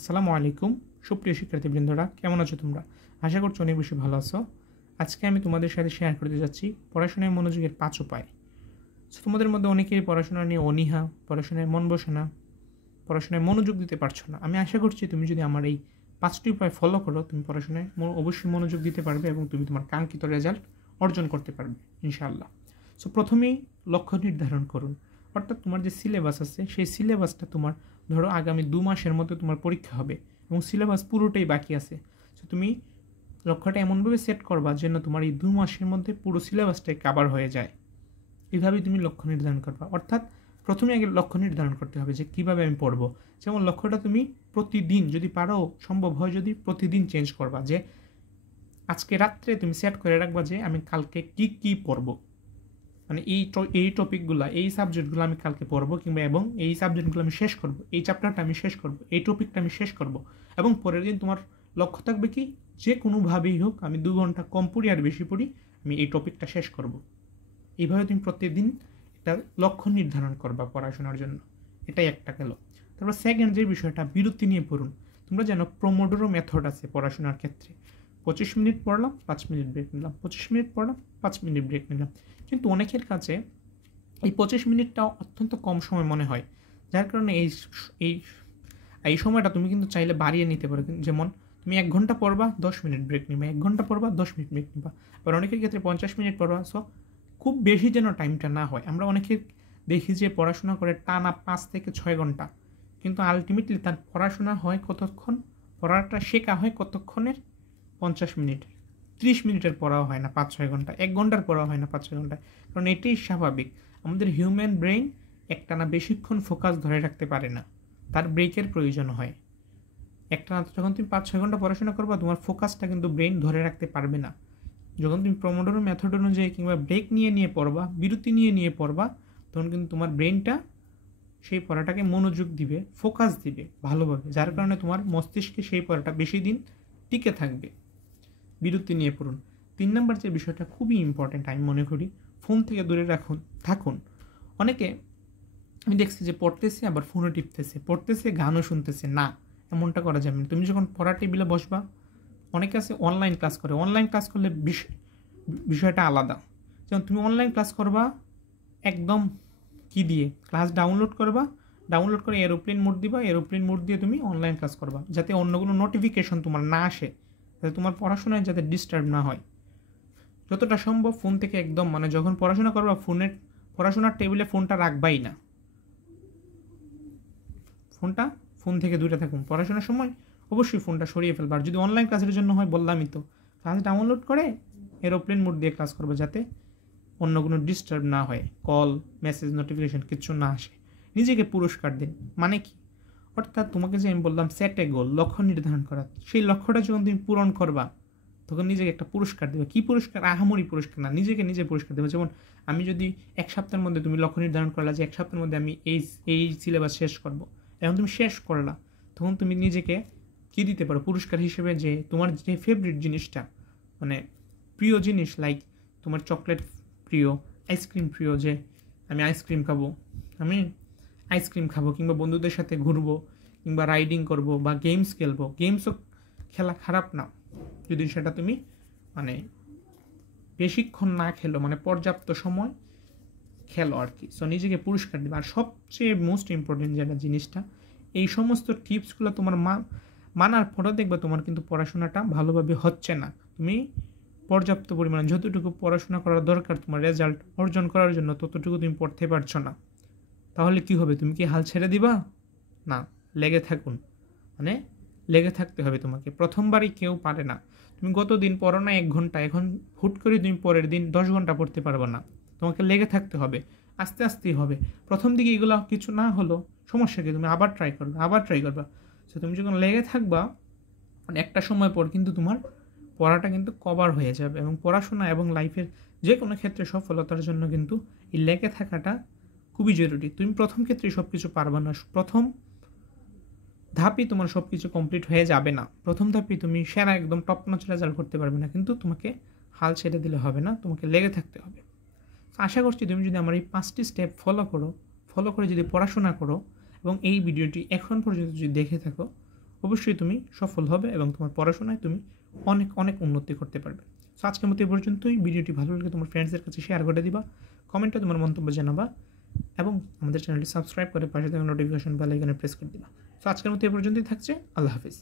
আসসালামু আলাইকুম সুপ্রিয় শিক্ষার্থীবৃন্দরা, কেমন আছো তোমরা? আশা করছি অনেক বেশি ভালো আছো। আজকে আমি তোমাদের সাথে শেয়ার করতে যাচ্ছি পড়াশোনায় মনোযোগের ৫ উপায়। সো তোমাদের মধ্যে অনেকেরই পড়াশোনা নিয়ে অনীহা, পড়াশোনায় মন বসে না, পড়াশোনায় মনোযোগ দিতে পারছো না। আমি আশা করছি তুমি যদি আমার এই ৫টি উপায় ফলো করো, তুমি পড়াশোনায় অবশ্যই মনোযোগ দিতে পারবে এবং তুমি তোমার কাঙ্ক্ষিত রেজাল্ট অর্জন করতে পারবে ইনশাআল্লাহ। সো প্রথমেই লক্ষ্য নির্ধারণ করুন, অর্থাৎ তোমার যে সিলেবাস আছে সেই সিলেবাসটা তোমার ধরো আগামী ২ মাসের মধ্যে তোমার পরীক্ষা হবে এবং সিলেবাস পুরোটাই বাকি আছে। সো তুমি লক্ষ্যটা এমনভাবে সেট করবা যেন তোমার এই ২ মাসের মধ্যে পুরো সিলেবাসটাই কভার হয়ে যায়। এইভাবেই তুমি লক্ষ্য নির্ধারণ করবা। অর্থাৎ প্রথমে আগে লক্ষ্য নির্ধারণ করতে হবে যে কীভাবে আমি পড়বো। যেমন লক্ষ্যটা তুমি প্রতিদিন যদি পারো, সম্ভব হয় যদি প্রতিদিন চেঞ্জ করবা, যে আজকে রাত্রে তুমি সেট করে রাখবা যে আমি কালকে কী পড়বো, মানে এই টপিকগুলো, এই সাবজেক্টগুলো আমি কালকে পড়বো, কিংবা এবং এই সাবজেক্টগুলো আমি শেষ করব, এই চ্যাপ্টারটা আমি শেষ করব, এই টপিকটা আমি শেষ করব। এবং পরের দিন তোমার লক্ষ্য থাকবে কি, যে কোনোভাবেই হোক আমি 2 ঘন্টা কম পড়ি আর বেশি পড়ি, আমি এই টপিকটা শেষ করব। এইভাবে তুমি প্রত্যেকদিন একটা লক্ষ্য নির্ধারণ করবা পড়াশোনার জন্য। এটাই একটা গেল। তারপর সেকেন্ড যে বিষয়টা, বিরতি নিয়ে পড়ুন। তোমরা জানো প্রোমোডোরো মেথড আছে পড়াশোনার ক্ষেত্রে। 25 মিনিট পড়লাম, 5 মিনিট ব্রেক নিলাম, 25 মিনিট পড়লাম, 5 মিনিট ব্রেক নিলাম। কিন্তু অনেকের কাছে এই 25 মিনিটটাও অত্যন্ত কম সময় মনে হয়, যার কারণে এই এই সময়টা তুমি কিন্তু চাইলে বাড়িয়ে নিতে পারো। যেমন তুমি 1 ঘন্টা পড়বা, 10 মিনিট ব্রেক নিবা, 1 ঘন্টা পড়বা, 10 মিনিট ব্রেক নিবা। আবার অনেকের ক্ষেত্রে 50 মিনিট পড়বা। সো খুব বেশি যেন টাইমটা না হয়। আমরা অনেকে দেখি যে পড়াশোনা করে টানা 5 থেকে 6 ঘন্টা, কিন্তু আলটিমেটলি তার পড়াশোনা হয় কতক্ষণ, পড়াটা শেখা হয় কতক্ষণের, 50 মিনিট। 30 মিনিটের পড়াও হয় না 5-6 ঘন্টা, 1 ঘন্টার পড়াও হয় না 5-6 ঘন্টায়। কারণ এটাই স্বাভাবিক, আমাদের হিউম্যান ব্রেইন একটানা বেশিক্ষণ ফোকাস ধরে রাখতে পারে না, তার ব্রেকের প্রয়োজন হয়। একটানা যখন তুমি 5-6 ঘন্টা পড়াশোনা করবা, তোমার ফোকাসটা কিন্তু ব্রেন ধরে রাখতে পারবে না। যখন তুমি প্রোমোডোরো মেথড অনুযায়ী কিংবা ব্রেক নিয়ে পড়বা, বিরতি নিয়ে পড়বা, তখন কিন্তু তোমার ব্রেনটা সেই পড়াটাকে মনোযোগ দিবে, ফোকাস দিবে ভালোভাবে, যার কারণে তোমার মস্তিষ্কে সেই পড়াটা বেশি দিন টিকে থাকবে। বিরতি নিয়ে পড়ুন। 3 নম্বর যে বিষয়টা খুবই ইম্পর্ট্যান্ট আমি মনে করি, ফোন থেকে দূরে থাকুন। অনেকে আমি দেখছি যে পড়তেছে আবার ফোনে টিপতেছে, পড়তেছে গানও শুনতেছে। না, এমনটা করা যাবে না। তুমি যখন পড়ার টেবিলে বসবা, অনেকে আছে অনলাইন ক্লাস করে। অনলাইন ক্লাস করলে বিষয়টা আলাদা। যেমন তুমি অনলাইন ক্লাস করবা একদম কি দিয়ে, ক্লাস ডাউনলোড করবা, ডাউনলোড করে এরোপ্লেন মোড দিবা, এরোপ্লেন মোড দিয়ে তুমি অনলাইন ক্লাস করবা, যাতে অন্য কোনো নোটিফিকেশন তোমার না আসে, যাতে তোমার পড়াশোনায় যাতে ডিস্টার্ব না হয়। যতটা সম্ভব ফোন থেকে একদম, মানে যখন পড়াশোনা করবা পড়াশোনার টেবিলে ফোনটা রাখবাই না। ফোন থেকে দূরে থাকুন। পড়াশোনার সময় অবশ্যই ফোনটা সরিয়ে ফেলবা। আর যদি অনলাইন ক্লাসের জন্য হয়, বললামই তো, ক্লাস ডাউনলোড করে এরোপ্লেন মোড দিয়ে ক্লাস করবে, যাতে অন্য কোনো ডিস্টার্ব না হয়, কল, মেসেজ, নোটিফিকেশন কিচ্ছু না আসে। নিজেকে পুরস্কার দিন। মানে কি, অর্থাৎ তোমাকে যে আমি বললাম সেট এ গোল, লক্ষ্য নির্ধারণ করা, সেই লক্ষ্যটা যখন তুমি পূরণ করবা, তখন নিজেকে একটা পুরস্কার দেবে। কী পুরস্কার? আহামরি পুরস্কার না, নিজেকে নিজে পুরস্কার দেবে। যেমন আমি যদি 1 সপ্তাহের মধ্যে, তুমি লক্ষ্য নির্ধারণ করলা যে 1 সপ্তাহের মধ্যে আমি এই সিলেবাস শেষ করব, এখন তুমি শেষ করলা, তখন তুমি নিজেকে কী দিতে পারো পুরস্কার হিসেবে, যে তোমার যে ফেভারিট জিনিসটা, মানে প্রিয় জিনিস, লাইক তোমার চকলেট প্রিয়, আইসক্রিম প্রিয়, যে আমি আইসক্রিম খাবো, কিংবা বন্ধুদের সাথে ঘুরবো, কিংবা রাইডিং করব, বা গেমস খেলবো। গেমসও খেলা খারাপ না, যদি সেটা তুমি মানে বেশিক্ষণ না খেলো, মানে পর্যাপ্ত সময় খেলো আর কি। সো নিজেকে পুরস্কার দেবে। আর সবচেয়ে মোস্ট ইম্পর্টেন্ট যেটা জিনিসটা, এই সমস্ত টিপসগুলো তোমার মানার পরে দেখবে তোমার কিন্তু পড়াশোনাটা ভালোভাবে হচ্ছে না। তুমি পর্যাপ্ত পরিমাণে যতটুকু পড়াশোনা করার দরকার তোমার রেজাল্ট অর্জন করার জন্য, ততটুকু তুমি পড়তে পারছো না। তাহলে কি হবে? তুমি কি হাল ছেড়ে দিবা? না, লেগে থাকুন। মানে লেগে থাকতে হবে তোমাকে। প্রথমবারই কেউ পারে না। তুমি গত দিন পড়ো না 1 ঘন্টা, এখন হুট করে তুমি পরের দিন 10 ঘন্টা পড়তে পারবে না। তোমাকে লেগে থাকতে হবে, আস্তে আস্তেই হবে। প্রথম দিকে এগুলো কিছু না হলো সমস্যা কি, তুমি আবার ট্রাই করবা। সো তুমি যখন লেগে থাকবা, মানে একটা সময় পর কিন্তু তোমার পড়াটা কিন্তু কভার হয়ে যাবে। এবং পড়াশোনা এবং লাইফের যে কোনো ক্ষেত্রে সফলতার জন্য কিন্তু এই লেগে থাকাটা খুবই জরুরি। তুমি প্রথম ক্ষেত্রেই সব কিছু পারবে না, প্রথম ধাপই তোমার সব কিছু কমপ্লিট হয়ে যাবে না। প্রথম ধাপই তুমি সেরা একদম টপ নচ রেজাল্ট করতে পারবে না, কিন্তু তোমাকে হাল ছেড়ে দিলে হবে না, তোমাকে লেগে থাকতে হবে। আশা করছি তুমি যদি আমার এই 5টি স্টেপ ফলো করে যদি পড়াশোনা করো, এবং এই ভিডিওটি এখন পর্যন্ত যদি দেখে থাকো, অবশ্যই তুমি সফল হবে এবং তোমার পড়াশোনায় তুমি অনেক অনেক উন্নতি করতে পারবে। সো আজকের মতো এই পর্যন্তই। ভিডিওটি ভালো লাগলে তোমার ফ্রেন্ডসদের কাছে শেয়ার করে দিবা, কমেন্টে তোমার মন্তব্য জানাবা এবং আমাদের চ্যানেলটি সাবস্ক্রাইব করে পাশে থাকা নোটিফিকেশন বেল আইকনে প্রেস করে দিবা। সো আজকের মতো এই পর্যন্তই থাকছে। আল্লাহ হাফিজ।